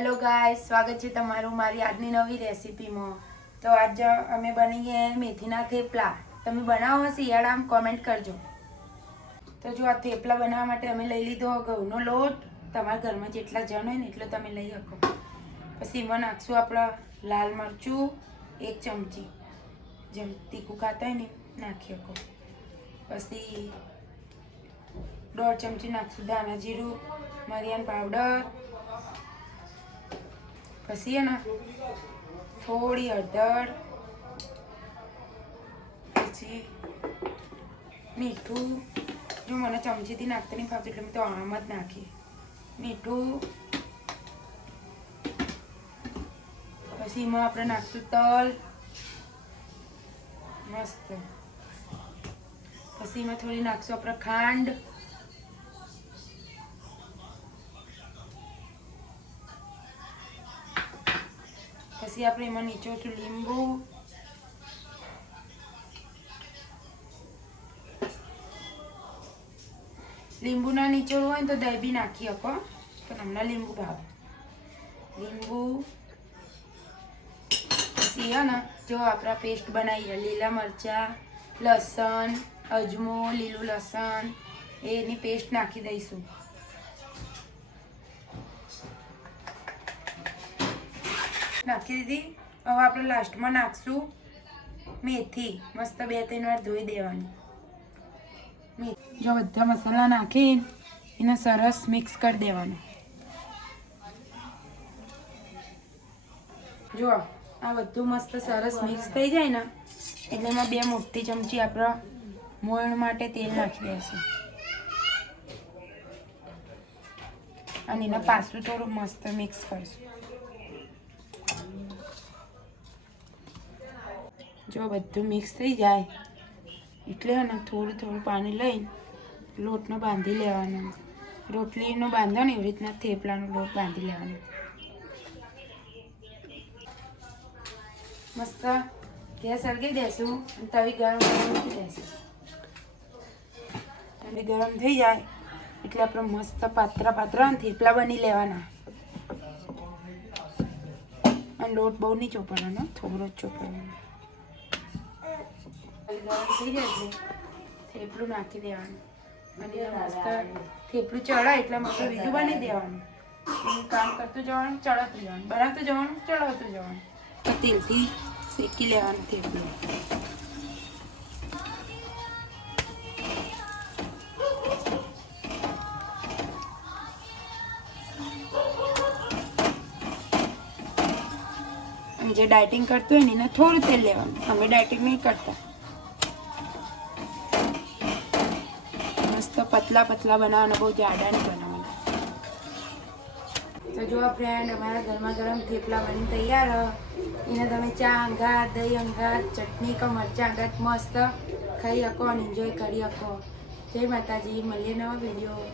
Hello ગાય સ્વાગત છે તમારું મારી આજની નવી રેસીપીમાં. તો આજ અમે બનીએ મેથીના થેપલા. તમે બનાવો શિયાળામાં કોમેન્ટ કરજો. તો જો આ થેપલા બનાવવા માટે અમે લઈ લીધો ઘઉંનો લોટ. તમારા ઘરમાં જેટલા જણ હોય ને એટલો તમે લઈ શકો. પછી એમાં નાખશું આપણા લાલ મરચું, એક ચમચી જેમ તીખું ખાતા હોય ને નાખી શકો. પછી દોઢ ચમચી નાખશું ધાણા જીરું, મરિયાન પાવડર પછી હે ને થોડી હળદર, પછી મીઠું. જો મને ચમચીથી નાખતા નહીં ફાવતું એટલે મેં તો આમ જ નાખી. મીઠું. પછી એમાં આપણે નાખશું તલ. મસ્ત. પછી એમાં થોડી નાખશું આપણે ખાંડ. પછી આપણે એમાં નીચોશું લીંબુ લીંબુ ના નીચોડવું હોય તો દહીં બી નાખી શકો પણ હમણાં લીંબુ ભાવે લીંબુ ને જો આપણા પેસ્ટ બનાવીએ લીલા મરચાં લસણ અજમો લીલું લસણ એની પેસ્ટ નાખી દઈશું નાખી દીધી. હવે આપણે લાસ્ટમાં નાખશું મેથી. મસ્ત બે ત્રણ વાર ધોઈ દેવાની. જો બધા મસાલા નાખી એને સરસ મિક્સ કરી દેવાનું. જો આ બધું મસ્ત સરસ મિક્સ થઈ જાય ને, એટલે એમાં બે મોટી ચમચી આપણે મોણ માટે તેલ નાખી દઈશું. અને એના પાછું થોડું મસ્ત મિક્સ કરશું. જો બધું મિક્સ થઈ જાય. એટલે હે ને થોડું થોડું પાણી લઈને લોટનો બાંધી લેવાનો. રોટલીનો બાંધો ને એવી રીતના થેપલાનો લોટ બાંધી લેવાનો. મસ્ત ગેસ સળગી દેશું અને તવી ગરમ મૂકી દેશું. તવી ગરમ થઈ જાય એટલે આપણે મસ્ત પાતરા પાત્રા થેપલા બની લેવાના. અને લોટ બહુ નહીં ચોપડવાનો થોડો જ ચોપડવાનો ગરમ થઈ જાય થેપલું નાખી દેવાનું. અને મસ્ત થેપલું ચડાય એટલે મસ્ત બીજું બની દેવાનું. કામ કરતું જવાનું ચડાતું જવાનું. બનાવતું જવાનું ચડાવતું જવાનું. તેલથી શેકી લેવાનું થેપલું. જે ડાયટિંગ કરતું હોય ને એને થોડું તેલ લેવાનું. અમે ડાયટિંગ નહીં કરતા. પતલા પતલા બનાવવાના બહુ જાડા નહીં બનાવવાના તો જો ફ્રેન્ડ અમારા ગરમા ગરમ થેપલા બની તૈયાર. એને તમે ચા અંગાત દહીં અંગાત ચટણી કે, મરચાં અંગાત મસ્ત ખાઈ શકો અને એન્જોય કરી શકો જય માતાજી, મળીએ નવા વીડિયો